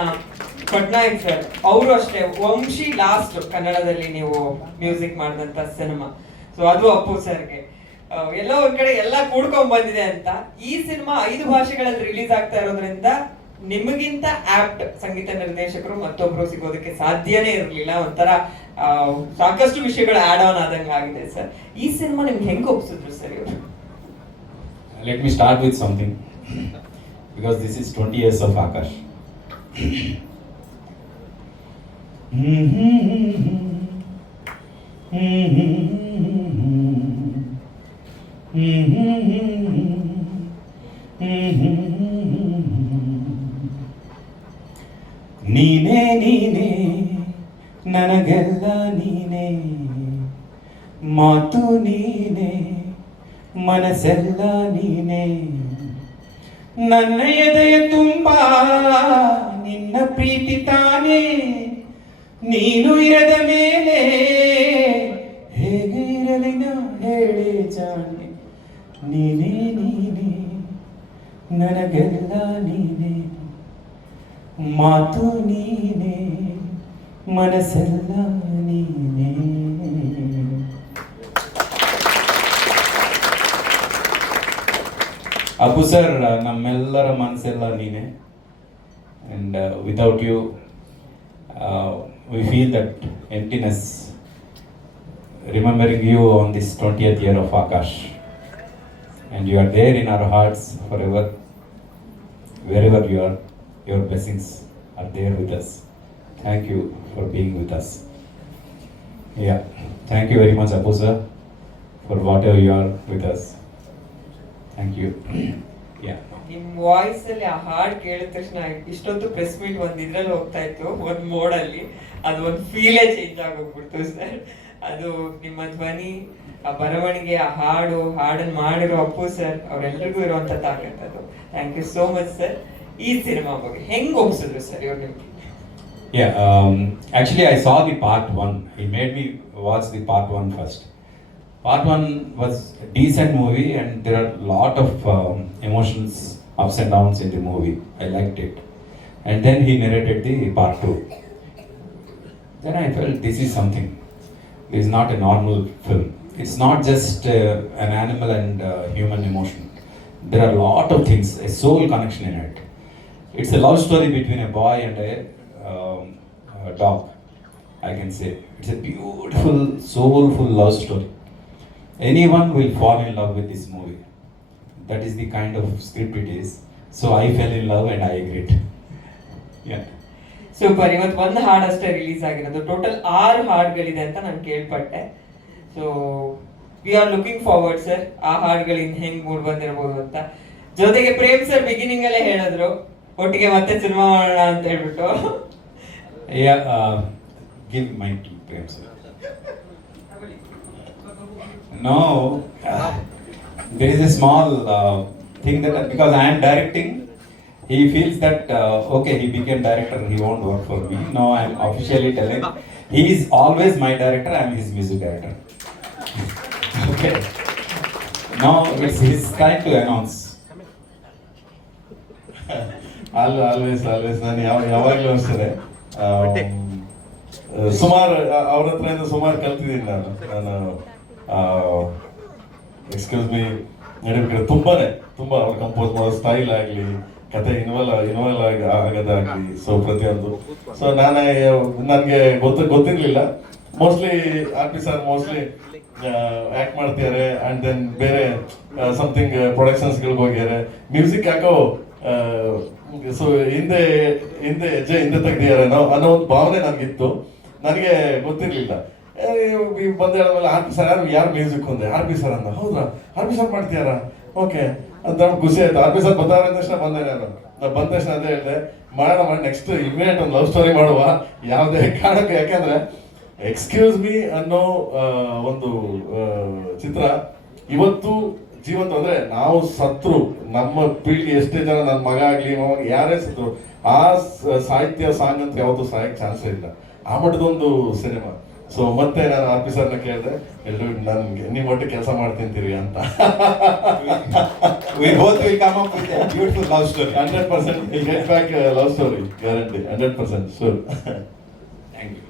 S1: ಪಟ್ನಾಯಕ್ ಸರ್, ಅವರು ಅಷ್ಟೇ, ವಂಶಿ ಲಾಸ್ಟ್ ಕನ್ನಡದಲ್ಲಿ ನೀವು ಮ್ಯೂಸಿಕ್ ಮಾಡಿದಂತ ಸಿನಿಮಾ ಸೊ ಅದು ಅಪ್ಪು ಸರ್ಗೆ. ಎಲ್ಲ ಒಂದ್ ಕಡೆ ಎಲ್ಲ ಕೂಡ್ಕೊಂಡ್ ಬಂದಿದೆ ಅಂತ. ಈ ಸಿನಿಮಾ ಐದು ಭಾಷೆಗಳಲ್ಲಿ ರಿಲೀಸ್ ಆಗ್ತಾ ಇರೋದ್ರಿಂದ ನಿಮಗಿಂತ ಆಪ್ಟ್ ಸಂಗೀತ ನಿರ್ದೇಶಕರು ಮತ್ತೊಬ್ರು ಸಿಗೋದಕ್ಕೆ ಸಾಧ್ಯನೇ ಇರಲಿಲ್ಲ. ಒಂಥರ ಸಾಕಷ್ಟು ವಿಷಯಗಳು ಆಡ್ ಆನ್ ಆದಂಗ ಆಗಿದೆ ಸರ್. ಈ ಸಿನಿಮಾ ನಿಮ್ಗೆ ಹೆಂಗ್ ಒಪ್ಸಿದ್ರು ಸರ್ ಇವರು?
S3: Let me start with something. because this is 20 years of Akash. ನೀನೇ ನೀನೇ ನನಗೆಲ್ಲ ನೀನೇ ಮಾತು ನೀನೇ ಮನಸ್ಸೆಲ್ಲ ನೀನೇ ನನ್ನ ಎದೆಯ ತುಂಬ ನಿನ್ನ ಪ್ರೀತಿ ತಾನೇ. ನೀನು ಇರದ ಮೇಲೆ ಹೇಗೆ ಇರಲಿ ಹೇಳಿ ಜಾಣೆ. ನೀನೇ ನೀನೇ, ನನಗೆಲ್ಲ ನೀನೇ. ಮಾತು ನೀನೇ, ಮನಸ್ಸೆಲ್ಲ ನೀನೇ. ಅಪ್ಪು ಸರ್ ನಮ್ಮೆಲ್ಲರ ಮನಸ್ಸೆಲ್ಲ ನೀನೆ and without you we feel that emptiness remembering you on this twentieth year of Akash and you are there in our hearts forever. Wherever you are, your blessings are there with us. Thank you for being with us. Yeah, thank you very much, Apu sir, for whatever you are with us. Thank you (clears throat) Yeah.
S1: ನಿಮ್ ವಾಯ್ಸ್ ಅಲ್ಲಿ ಆ ಹಾಡ್ ಕೇಳಿದ ತಕ್ಷಣ ಇಷ್ಟೊತ್ತು ಪ್ರೆಸ್ ಮೀಟ್ ಒಂದ್ ಇದ್ರಲ್ಲಿ ಹೋಗ್ತಾ ಇತ್ತು ಒಂದ್ ಮೋಡ್ ಅಲ್ಲಿ ಅದು ಒಂದ್ ಫೀಲೇ ಚೇಂಜ್ ಆಗೋಗ್ಬಿಡ್ತು ಸರ್ ಅದು ನಿಮ್ಮ ಧ್ವನಿ ಆ ಬರವಣಿಗೆ ಆ ಹಾಡು ಹಾಡನ್ ಮಾಡಿರೋ ಅಪ್ಪು ಸರ್ ಅವರೆಲ್ಲರಿಗೂ ಇರುವಂತ ತಾಕತ್ ಅದು thank you so much sir ಈ ಸಿನಿಮಾ ಬಗ್ಗೆ ಹೆಂಗ್ ಒಪ್ಸಿದ್ರು ಸರ್ ಇವ್ರು ನಿಮ್ಗೆ
S3: Yeah, um, actually, I saw the part one. He made me watch the part one first. Part one was a decent movie, and there are a lot of um, emotions, ups and downs in the movie. I liked it. And then he narrated the part two. Then I felt this is something. This is not a normal film. It's not just uh, an animal and uh, human emotion. There are a lot of things, a soul connection in it. It's a love story between a boy and a, um, a dog, I can say. It's a beautiful, soulful love story. Anyone will fall in love with this movie. That is the kind of script it is. So I fell in love and I agreed. Yeah.
S1: Super ಇವತ್ತು ಒಂದು ಹಾಡು ಅಷ್ಟೇ ರಿಲೀಸ್ ಆಗಿರೋದು ಟೋಟಲ್ ಆರು ಹಾಡುಗಳಿದೆ ಅಂತ ನಾನು ಕೇಳ್ಪಟ್ಟೆ so we are looking forward sir ಆ ಹಾಡುಗಳಿಂದ ಹೆಂಗ್ ಮೂಡ್ ಬಂದಿರಬಹುದು ಅಂತ ಜೊತೆಗೆ ಪ್ರೇಮ್ ಸರ್ ಬಿಗಿನಿಂಗ್ ಅಲ್ಲೇ ಹೇಳಿದ್ರು ಒಟ್ಟಿಗೆ ಮತ್ತೆ ಸಿನಿಮಾ ಮಾಡೋಣ ಅಂತ ಹೇಳ್ಬಿಟ್ಟು
S3: give my to Prem sir. No, uh, there is a small uh, thing that because I am directing, he feels that uh, okay, he became director, he won't work for me. No, I am officially telling he is always my director. I am his music director. (laughs) okay. Now it's his time to announce. (laughs)
S2: All always always ನಾನು ಯಾವ ಯಾವಾಗಲೂ ಅಷ್ಟೇ ಸುಮಾರು ಅವ್ರ ಹತ್ರ ಸುಮಾರು ಕಲ್ತಿದ್ದೀನಿ ನಾನು ನಾನು ಎಕ್ಸ್ಕ್ಯೂಸ್ ಮೀ ನಡೀಬೇಕು ತುಂಬಾನೇ, ತುಂಬಾ ಅವ್ರು ಕಂಪೋಸ್ ಮಾಡೋ ಸ್ಟೈಲ್ ಆಗಲಿ, ಕತೆ ಇನ್ವಾಲ್ವ್ ಇನ್ವಾಲ್ವ್ ಆಗಿ, ಆಗೋದಾಗ್ಲಿ ಸೊ ಪ್ರತಿಯೊಂದು. ಸೊ ನಾನು, ನನಗೆ ಗೊತ್ತ, ಗೊತ್ತಿರಲಿಲ್ಲ. Mostly R P sir mostly act ಮಾಡ್ತಿದ್ದಾರೆ ಅಂಡ್ ದೆನ್ ಬೇರೆ ಸಮಥಿಂಗ್ ಪ್ರೊಡಕ್ಷನ್ಸ್ ಗಳಿಗೆ ಹೋಗಿದ್ದಾರೆ ಮ್ಯೂಸಿಕ್ ಯಾಕೋ ಸೊ ಹಿಂದೆ ಹಿಂದೆ ಹೆಜ್ಜೆ ಹಿಂದೆ ತೆಗ್ದಿದ್ದಾರೆ ಅನ್ನೋ ಒಂದು ಭಾವನೆ ನನಗಿತ್ತು. ನನಗೆ ಗೊತ್ತಿರ್ಲಿಲ್ಲ. ಬಂದ ಹೇಳಿದ್ಮೇಲೆ ಆರ್ ಪಿ ಸರ್, ಯಾರು ಯಾರು ಮ್ಯೂಸಿಕ್ ಒಂದೆ? ಆರ್ ಪಿ ಸರ್ ಅಂದ. ಹೌದಾ ಆರ್ ಪಿ ಸರ್ ಮಾಡ್ತೀಯಾರ? ಓಕೆ. ಅಂತ ನಮ್ಗೆ ಖುಷಿ ಆಯ್ತು. ಆರ್ ಪಿ ಸರ್ ಅಂದ ತಕ್ಷಣ ಬಂದೆ ನಾನು ನಾ ಬಂದ ತಕ್ಷಣ ಅದೇ ಹೇಳಿದೆ. ಮಾಡೋಣ ನೆಕ್ಸ್ಟ್ ಇಮಿಡಿಯೇಟ್ ಒಂದು ಲವ್ ಸ್ಟೋರಿ ಮಾಡುವ. ಯಾವುದೇ (laughs) ಕಾರಣಕ್ಕೆ, ಯಾಕಂದ್ರೆ ಎಕ್ಸ್ಕ್ಯೂಸ್ ಮೀ ಅನ್ನೋ ಒಂದು ಚಿತ್ರ ಇವತ್ತು ಜೀವಂತ ಅಂದ್ರೆ ನಾವು ಸತ್ರು. ನಮ್ಮ ಪೀಳಿಗೆ ಎಷ್ಟೇ ಜನ ನನ್ನ ಮಗ ಆಗ್ಲಿ ಮಗ ಯಾರೇ ಸತ್ರು. ಆ ಸಾಹಿತ್ಯ, ಸಾಂಗ್ ಅಂತ ಯಾವತ್ತೂ ಸಾಯಕ್ ಚಾನ್ಸ್ ಇಲ್ಲ. ಆ ಮಟ್ಟದೊಂದು ಸಿನಿಮಾ ಸೊ ಮತ್ತೆ ನಾನು ಆಫೀಸರ್ನ ಸರ್ನ ಕೇಳಿದೆ ಎಲ್ಲರೂ ನನ್ಗೆ ನಿಮ್ಮ ಒಟ್ಟು ಕೆಲಸ ಮಾಡ್ತಿಂತೀರಿ ಅಂತ
S3: beautiful love story come up with a beautiful love story.
S2: Hundred percent get back love story guarantee hundred percent
S3: sure you.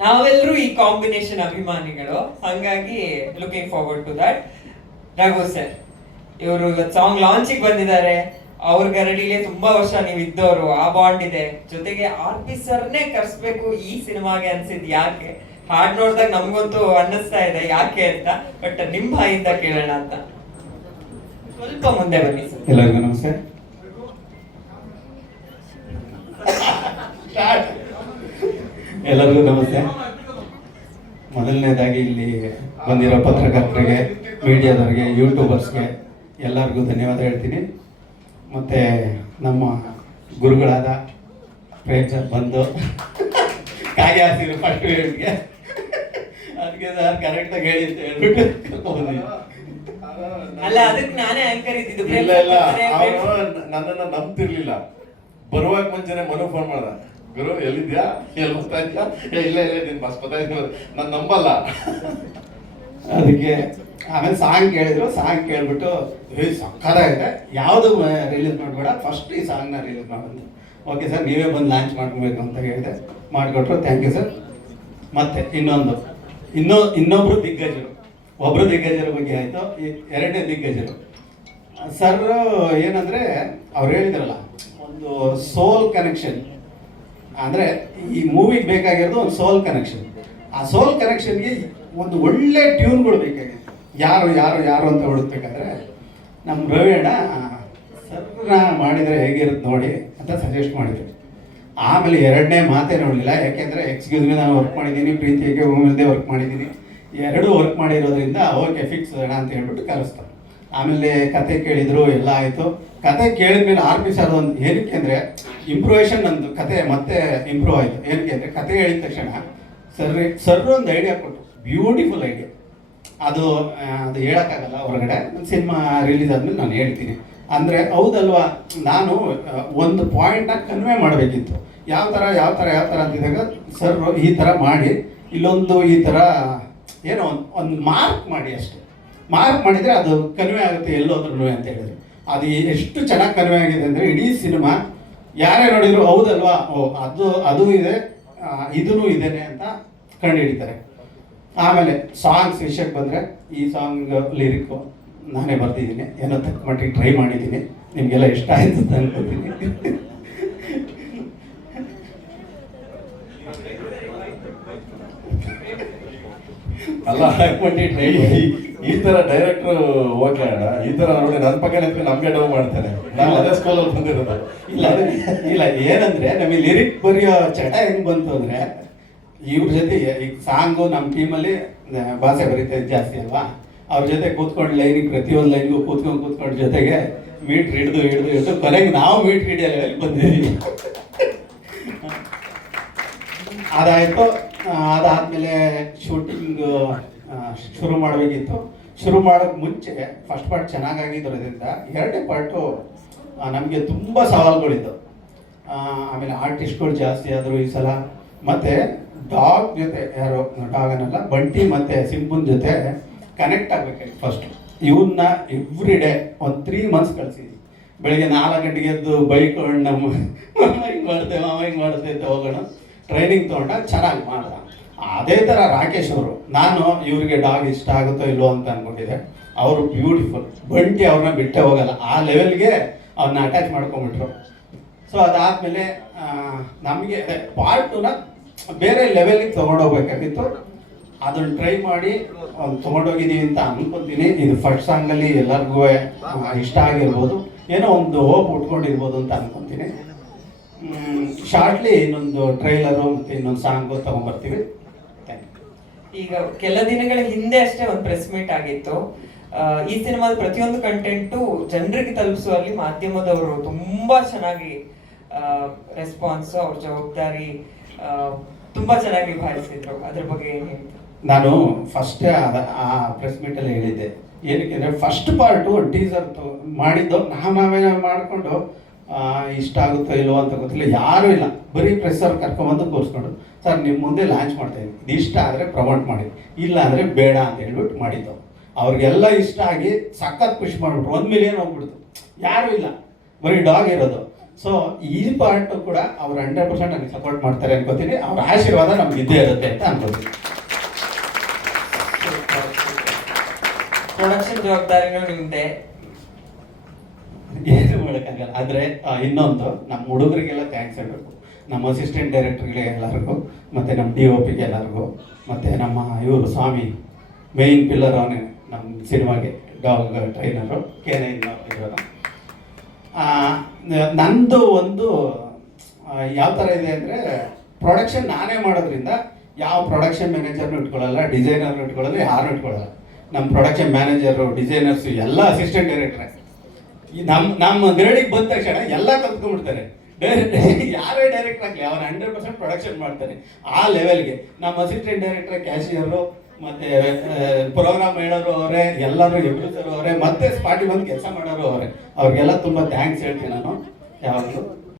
S1: ನಾವೆಲ್ಲರೂ ಈ ಕಾಂಬಿನೇಷನ್ ಅಭಿಮಾನಿಗಳು ಹಂಗಾಗಿ looking forward to that Raghu sir ಇವರು ಇವತ್ತು ಸಾಂಗ್ ಲಾಂಚಿಗೆ ಬಂದಿದ್ದಾರೆ ಅವ್ರ ಗರಡಿಲಿ ತುಂಬಾ ವರ್ಷ ನೀವು ಇದ್ದವರು ಆ ಬಾಂಡ್ ಇದೆ. ಜೊತೆಗೆ ಆರ್ ಪಿ ಸರ್ನೇ ಕರ್ಸ್ಬೇಕು ಈ ಸಿನಿಮಾಗೆ ಅನ್ಸಿದ್ ಯಾಕೆ? ಹಾಡ್ ನೋಡಿದಾಗ ನಮ್ಗಂತೂ ಅನ್ನಿಸ್ತಾ ಇದೆ ಯಾಕೆ ಅಂತ ಬಟ್ ನಿಮ್ ಬಾಯಿಂದ ಕೇಳೋಣ ಅಂತ. ಸ್ವಲ್ಪ ಮುಂದೆ ಬನ್ನಿ
S7: ಎಲ್ಲರಿಗೂ ನಮಸ್ತೆ. ಎಲ್ಲರಿಗೂ ನಮಸ್ತೆ. ಮೊದಲನೇದಾಗಿ ಇಲ್ಲಿ ಬಂದಿರೋ ಪತ್ರಕರ್ತರಿಗೆ ಮೀಡಿಯಾದವರಿಗೆ ಯೂಟ್ಯೂಬರ್ಸ್ಗೆ ಎಲ್ಲರಿಗೂ ಧನ್ಯವಾದ ಹೇಳ್ತೀನಿ. ಮತ್ತು ನಮ್ಮ ಗುರುಗಳಾದ ಪ್ರೇಮ್ ಸರ್ ಬಂದು ಕಾಗೆ ಹಾಸಿದ್ರು ಫಸ್ಟ್ ಹೇಳಿಗೆ ಅದಕ್ಕೆ ಸರ್ ಕರೆಕ್ಟಾಗಿ ಹೇಳಿ ಅಂತ ಹೇಳ್ಬಿಟ್ಟು.
S1: ಅಲ್ಲ ಅದಕ್ಕೆ ನಾನೇ ಆಂಕರ್ ಇದ್ದಿದ್ದು.
S2: ಇಲ್ಲ ಇಲ್ಲ ಅವನು ನನ್ನನ್ನ ನಂಬ್ತಿರ್ಲಿಲ್ಲ. ಬರುವಾಗ ಮುಂಚೆನೆ ಮನು ಫೋನ್ ಮಾಡ್ದ. ಗುರು ಎಲ್ಲಿದ್ಯಾ? ಎಲ್ಲಿ ಹೋಗ್ತಾ ಇದ್ಯಾ? ಏ, ಇಲ್ಲ ಇಲ್ಲ ನೀನು ಬಸ್ ಬರ್ತಾ ಇದ್ದೀನಿ ನಾನು ನಂಬಲ್ಲ.
S7: ಅದಕ್ಕೆ ಆಮೇಲೆ ಸಾಂಗ್ ಕೇಳಿದ್ರು, ಸಾಂಗ್ ಕೇಳ್ಬಿಟ್ಟು, ಏ ಇದೆ ಯಾವುದು ರಿಲೀಸ್ ಮಾಡಬೇಡ. ಫಸ್ಟ್ ಈ ಸಾಂಗ್ನ ರಿಲೀಸ್ ಮಾಡೋದು. ಓಕೆ ಸರ್ ನೀವೇ ಬಂದು ಲಾಂಚ್ ಮಾಡ್ಕೊಬೇಕು ಅಂತ ಹೇಳಿದೆ. ಮಾಡಿಕೊಟ್ರು. ಥ್ಯಾಂಕ್ ಯು ಸರ್ ಮತ್ತೆ ಇನ್ನೊಂದು. ಇನ್ನೊ ಇನ್ನೊಬ್ಬರು ದಿಗ್ಗಜರು. ಒಬ್ರು ದಿಗ್ಗಜರ ಬಗ್ಗೆ ಆಯಿತು. ಎರಡನೇ ದಿಗ್ಗಜರು. ಸರ್ ಏನಂದ್ರೆ, ಅವ್ರು ಹೇಳಿದ್ರಲ್ಲ, ಒಂದು ಸೋಲ್ ಕನೆಕ್ಷನ್ ಅಂದ್ರೆ, ಈ ಮೂವಿಗೆ ಬೇಕಾಗಿರೋದು ಒಂದು ಸೋಲ್ ಕನೆಕ್ಷನ್ ಆ ಸೋಲ್ ಕನೆಕ್ಷನ್ಗೆ ಒಂದು ಒಳ್ಳೆ ಟ್ಯೂನ್ಗಳು ಬೇಕಾಗಿದೆ ಯಾರು ಯಾರು ಯಾರು ಅಂತ ಹುಡುಕ್ಬೇಕಾದ್ರೆ ನಮ್ಮ ರವಿಯಣ್ಣ ಸರ್ನ ಮಾಡಿದರೆ ಹೇಗಿರುತ್ತೆ ನೋಡಿ ಅಂತ ಸಜೆಸ್ಟ್ ಮಾಡಿದ್ರು. ಆಮೇಲೆ ಎರಡನೇ ಮಾತೇ ನೋಡಲಿಲ್ಲ, ಯಾಕೆಂದರೆ ಮೇಲೆ ನಾನು ವರ್ಕ್ ಮಾಡಿದ್ದೀನಿ ಪ್ರೀತಿಗೆ ಭೂಮಿಲ್ದೆ ವರ್ಕ್ ಮಾಡಿದ್ದೀನಿ. ಎರಡೂ ವರ್ಕ್ ಮಾಡಿರೋದ್ರಿಂದ ಓಕೆ ಫಿಕ್ಸ್ ಅಣ್ಣ ಅಂತ ಹೇಳ್ಬಿಟ್ಟು ಕಲಿಸ್ತಾರೆ ಆಮೇಲೆ ಕತೆ ಕೇಳಿದರು, ಎಲ್ಲ ಆಯಿತು. ಕತೆ ಕೇಳಿದ್ಮೇಲೆ ಆರ್ ಪಿ ಸರ್ ಒಂದು ಏನಕ್ಕೆ ಅಂದರೆ ಇಂಪ್ರೂವೇಷನ್ ನಂದು ಕತೆ ಮತ್ತೆ ಇಂಪ್ರೂವ್ ಆಯಿತು. ಏನಕ್ಕೆ ಅಂದರೆ ಕತೆ ಹೇಳಿದ ತಕ್ಷಣ ಸರ್ ಸರ್ ಒಂದು ಐಡಿಯಾ ಕೊಟ್ಟರು ಬ್ಯೂಟಿಫುಲ್ ಐಡಿಯಾ ಅದು ಅದು ಹೇಳೋಕ್ಕಾಗಲ್ಲ ಹೊರಗಡೆ. ಸಿನಿಮಾ ರಿಲೀಸ್ ಆದ್ಮೇಲೆ ನಾನು ಹೇಳ್ತೀನಿ. ಅಂದರೆ ಹೌದಲ್ವಾ? ನಾನು ಒಂದು ಪಾಯಿಂಟ್ನ ಕನ್ವೆ ಮಾಡಬೇಕಿತ್ತು. ಯಾವ ಥರ ಯಾವ ಥರ ಯಾವ ಥರ ಅಂತಿದ್ದಾಗ ಸರ್ ಈ ಥರ ಮಾಡಿ, ಇಲ್ಲೊಂದು ಈ ಥರ ಏನೋ ಒಂದು ಒಂದು ಮಾರ್ಕ್ ಮಾಡಿ ಅಷ್ಟೇ. ಮಾರ್ಕ್ ಮಾಡಿದರೆ ಅದು ಕನ್ವೆ ಆಗುತ್ತೆ ಎಲ್ಲೋದ್ರೂ ಅಂತ ಹೇಳಿದ್ರು. ಅದು ಎಷ್ಟು ಚೆನ್ನಾಗಿ ಕನ್ವೆ ಆಗಿದೆ ಅಂದರೆ ಇಡೀ ಸಿನಿಮಾ ಯಾರೇ ನೋಡಿದ್ರು ಹೌದಲ್ವಾ? ಓ, ಅದು ಅದು ಇದೆ ಇದೂ ಇದೇನೆ ಅಂತ ಕಂಡು ಹಿಡಿತಾರೆ ಆಮೇಲೆ ಸಾಂಗ್ಸ್ ವಿಷಯಕ್ಕೆ ಬಂದರೆ ಈ ಸಾಂಗ್ ಲಿರಿಕ್ಕು ನಾನೇ ಬರ್ತಿದ್ದೀನಿ. ಏನೋ ತಕ್ಕ ಮಟ್ಟಿಗೆ ಟ್ರೈ ಮಾಡಿದ್ದೀನಿ. ನಿಮಗೆಲ್ಲ ಇಷ್ಟ ಆಯ್ತು ಅಂತ
S2: ಅಲ್ಲ
S7: ಹಾಕ್ಬಿಟ್ಟು ಟ್ರೈ
S2: ಈ- ಥರ ಡೈರೆಕ್ಟ್ರು ಓಕೆ ಈ ತರ ನೋಡಿ ನನ್ನ ಪಕ್ಕ ನಮ್ಗೆ ಡವ್ ಮಾಡ್ತಾರೆ. ನಾನು ಅದೇ ಸ್ಕೂಲಲ್ಲಿ ಬಂದಿರೋದು.
S7: ಇಲ್ಲ ಇಲ್ಲ, ಏನಂದ್ರೆ ನಮಗೆ ಲಿರಿಕ್ ಬರೆಯೋ ಚಟ ಹೆಂಗ್ ಬಂತು ಅಂದ್ರೆ ಇವ್ರ ಜೊತೆ ಈಗ ಸಾಂಗು ನಮ್ಮ ಟೀಮಲ್ಲಿ ಭಾಷೆ ಬರೀತಾ ಜಾಸ್ತಿ ಅಲ್ವಾ? ಅವ್ರ ಜೊತೆ ಕೂತ್ಕೊಂಡು ಲೈನಿಗೆ ಪ್ರತಿಯೊಂದು ಲೈನ್ಗೂ ಕೂತ್ಕೊಂಡು ಕೂತ್ಕೊಂಡು ಜೊತೆಗೆ ಮೀಟ್ರ್ ಹಿಡಿದು ಹಿಡಿದು ಹಿಡಿದು ಕೊನೆಗೆ ನಾವು ಮೀಟ್ರ್ ಹಿಡಿಯಲ್ಲ ಬಂದಿದ್ದೀವಿ ಅದಾಯಿತು. ಅದಾದಮೇಲೆ ಶೂಟಿಂಗ್ ಶುರು ಮಾಡಬೇಕಿತ್ತು. ಶುರು ಮಾಡೋಕ್ಕೆ ಮುಂಚೆ ಫಸ್ಟ್ ಪಾರ್ಟ್ ಚೆನ್ನಾಗಾಗಿದ್ದರಿಂದ ಎರಡನೇ ಪಾರ್ಟು ನಮಗೆ ತುಂಬ ಸವಾಲುಗಳಿತ್ತು ಆ, ಆಮೇಲೆ ಆರ್ಟಿಸ್ಟ್ಗಳು ಜಾಸ್ತಿ ಆದರು ಈ ಸಲ. ಮತ್ತು ಡಾಗ್ ಜೊತೆ ಯಾರೋ ಡಾಗ್ ಅನ್ನಲ್ಲ ಬಂಟಿ ಮತ್ತು ಸಿಂಪುನ್ ಜೊತೆ ಕನೆಕ್ಟ್ ಆಗಬೇಕಾಗಿ ಫಸ್ಟ್ ಇವನ್ನ ಎವ್ರಿ ಡೇ ಒಂದು ತ್ರೀ ಮಂತ್ಸ್ ಕಳಿಸಿದ್ವಿ ಬೆಳಿಗ್ಗೆ ನಾಲ್ಕು ಗಂಟೆಗೆ ಎದ್ದು ಬೈಕ್ ನಮ್ಮ ಮಾಮ ಹಿಂಗೆ ಮಾಡ್ತೇವೆ ಮಾಮ ಹಿಂಗೆ ಹೋಗೋಣ. ಟ್ರೈನಿಂಗ್ ತೊಗೊಂಡಾಗ ಚೆನ್ನಾಗಿ ಮಾಡ್ದ. ಅದೇ ಥರ ರಾಕೇಶ್ ಅವರು. ನಾನು ಇವರಿಗೆ ಡಾಗ್ ಇಷ್ಟ ಆಗುತ್ತೋ ಇಲ್ಲೋ ಅಂತ ಅಂದ್ಕೊಂಡಿದ್ದೆ ಅವರು ಬ್ಯೂಟಿಫುಲ್ ಬಂಟಿ ಅವ್ರನ್ನ ಬಿಟ್ಟೆ ಹೋಗಲ್ಲ. ಆ ಲೆವೆಲ್ಗೆ ಅವ್ರನ್ನ ಅಟ್ಯಾಚ್ ಮಾಡ್ಕೊಂಬಿಟ್ರು ಸೊ ಅದಾದಮೇಲೆ ನಮಗೆ ಪಾರ್ಟ್ ಟೂನ ಬೇರೆ ಲೆವೆಲಿಗೆ ತೊಗೊಂಡೋಗ್ಬೇಕಾಗಿತ್ತು. ಅದನ್ನ ಟ್ರೈ ಮಾಡಿ ತೊಗೊಂಡೋಗಿದ್ದೀವಿ ಅಂತ ಅನ್ಕೊತೀನಿ. ಇದು ಫಸ್ಟ್ ಸಾಂಗಲ್ಲಿ ಎಲ್ಲರಿಗೂ ಇಷ್ಟ ಆಗಿರ್ಬೋದು. ಏನೋ ಒಂದು ಹೋಪ್ ಉಟ್ಕೊಂಡಿರ್ಬೋದು ಅಂತ ಅನ್ಕೊತೀನಿ. ಶಾರ್ಟ್ಲಿ ಇನ್ನೊಂದು ಟ್ರೈಲರು ಮತ್ತು ಇನ್ನೊಂದು ಸಾಂಗು ತೊಗೊಂಬರ್ತೀವಿ.
S1: ಈಗ ಕೆಲ ದಿನಗಳ ಹಿಂದೆ ಅಷ್ಟೇ ಒಂದು ಪ್ರೆಸ್ ಮೀಟ್ ಆಗಿತ್ತು. ಈ ಸಿನಿಮಾದ ಪ್ರತಿಯೊಂದು ಕಂಟೆಂಟು ಜನರಿಗೆ ತಲುಪಿಸುವಲ್ಲಿ ಮಾಧ್ಯಮದವರು ತುಂಬಾ ಚೆನ್ನಾಗಿ ರೆಸ್ಪಾನ್ಸ್ ಅವ್ರ ಜವಾಬ್ದಾರಿ ತುಂಬಾ ಚೆನ್ನಾಗಿ ನಿಭಾಯಿಸಿದ್ರು ಅದ್ರ ಬಗ್ಗೆ
S7: ನಾನು ಫಸ್ಟ್ ಆ ಪ್ರೆಸ್ ಮೀಟಲ್ಲಿ ಹೇಳಿದ್ದೆ. ಏನಕ್ಕೆ ಅಂದರೆ ಫಸ್ಟ್ ಪಾರ್ಟು ಟೀಸರ್ ಮಾಡಿದ್ದು ನಾವು ನಾವೇ ಮಾಡಿಕೊಂಡು ಇಷ್ಟ ಆಗುತ್ತೋ ಇಲ್ಲೋ ಅಂತ ಗೊತ್ತಿಲ್ಲ. ಯಾರೂ ಇಲ್ಲ. ಬರೀ ಪ್ರೆಸ್ಸರ್ ಕರ್ಕೊಂಬಂದು ಕೂರಿಸ್ಕೊಂಡು, ಸರ್ ನಿಮ್ಮ ಮುಂದೆ ಲಾಂಚ್ ಮಾಡ್ತಾ ಇದ್ದೀನಿ ಇದು ಇಷ್ಟ ಆದರೆ ಪ್ರಮೋಟ್ ಮಾಡಿ. ಇಲ್ಲ ಅಂದರೆ ಬೇಡ ಅಂತ ಹೇಳ್ಬಿಟ್ಟು ಮಾಡಿದ್ದು. ಅವ್ರಿಗೆಲ್ಲ ಇಷ್ಟ ಆಗಿ ಸಖತ್ ಖುಷಿ ಮಾಡಿಬಿಟ್ರು. ಒಂದು ಮಿಲಿಯನ್ ಹೋಗ್ಬಿಡ್ತು. ಯಾರೂ ಇಲ್ಲ. ಬರೀ ಡಾಗ್ ಇರೋದು. ಸೊ ಈ ಪಾರ್ಟ್ ಕೂಡ ಅವ್ರು ಹಂಡ್ರೆಡ್ ಪರ್ಸೆಂಟ್ ನನಗೆ ಸಪೋರ್ಟ್ ಮಾಡ್ತಾರೆ ಅನ್ಕೋತೀನಿ. ಅವ್ರ ಆಶೀರ್ವಾದ ನಮ್ಗೆ ಇದ್ದೇ ಇರುತ್ತೆ ಅಂತ ಅನ್ಕೋತೀನಿ.
S1: ಪ್ರೊಡಕ್ಷನ್ ಜವಾಬ್ದಾರಿನೂ ನಿಮ್ದೆ.
S7: ಏನು ಮಾಡೋಕ್ಕಾಗಲ್ಲ. ಆದರೆ ಇನ್ನೊಂದು ನಮ್ಮ ಹುಡುಗರಿಗೆಲ್ಲ ಥ್ಯಾಂಕ್ಸ್ ಹೇಳಬೇಕು. ನಮ್ಮ ಅಸಿಸ್ಟೆಂಟ್ ಡೈರೆಕ್ಟರ್ಗೆ ಎಲ್ಲರಿಗೂ ಮತ್ತು ನಮ್ಮ ಡಿ ಒ ಪಿಗೆ ಎಲ್ಲರಿಗೂ ಮತ್ತು ನಮ್ಮ ಇವರು ಸ್ವಾಮಿ ಮೇಯ್ನ್ ಪಿಲ್ಲರ್ ಅವನೇ ನಮ್ಮ ಸಿನಿಮಾಗೆ ಡಾಗ್ ಟ್ರೈನರು ಕೆ ನೈನ್ ಇರೋದು ನಂದು ಒಂದು ಯಾವ ಥರ ಇದೆ ಅಂದರೆ ಪ್ರೊಡಕ್ಷನ್ ನಾನೇ ಮಾಡೋದ್ರಿಂದ ಯಾವ ಪ್ರೊಡಕ್ಷನ್ ಮ್ಯಾನೇಜರ್ನು ಇಟ್ಕೊಳ್ಳಲ್ಲ ಡಿಸೈನರ್ನು ಇಟ್ಕೊಳ್ಳಲ್ಲ, ಯಾರು ಇಟ್ಕೊಳ್ಳಲ್ಲ. ನಮ್ಮ ಪ್ರೊಡಕ್ಷನ್ ಮ್ಯಾನೇಜರು ಡಿಸೈನರ್ಸು ಎಲ್ಲ ಅಸಿಸ್ಟೆಂಟ್ ಡೈರೆಕ್ಟ್ರೆ ಈ ನಮ್ಮ ನಮ್ಮ ಗ್ರೇಡಿಗೆ ಬಂದ ತಕ್ಷಣ ಎಲ್ಲ ಕಲ್ತ್ಕೊಂಡ್ಬಿಡ್ತಾರೆ. ಡೈರೆಕ್ಟ್ ಯಾರೇ ಡೈರೆಕ್ಟ್ ಆಗಲಿ, ಅವ್ರು ಹಂಡ್ರೆಡ್ ಪರ್ಸೆಂಟ್ ಪ್ರೊಡಕ್ಷನ್ ಮಾಡ್ತಾರೆ. ಆ ಲೆವೆಲ್ಗೆ ನಮ್ಮ ಅಸಿಸ್ಟೆಂಟ್ ಡೈರೆಕ್ಟರ್ ಕ್ಯಾಶಿಯರು ಮತ್ತೆ ಪ್ರೋಗ್ರಾಮ್ ಹೇಳೋರು ಅವರೇ ಎಲ್ಲರೂ ಎಬ್ರಿಸರು ಅವರೇ, ಮತ್ತೆ ಸ್ಪಾಟಿ ಬಂದು ಕೆಲಸ ಮಾಡೋರು ಅವರೇ. ಅವ್ರಿಗೆಲ್ಲ ತುಂಬ ಥ್ಯಾಂಕ್ಸ್ ಹೇಳ್ತೀನಿ ನಾನು. ಯಾವಾಗಲೂ.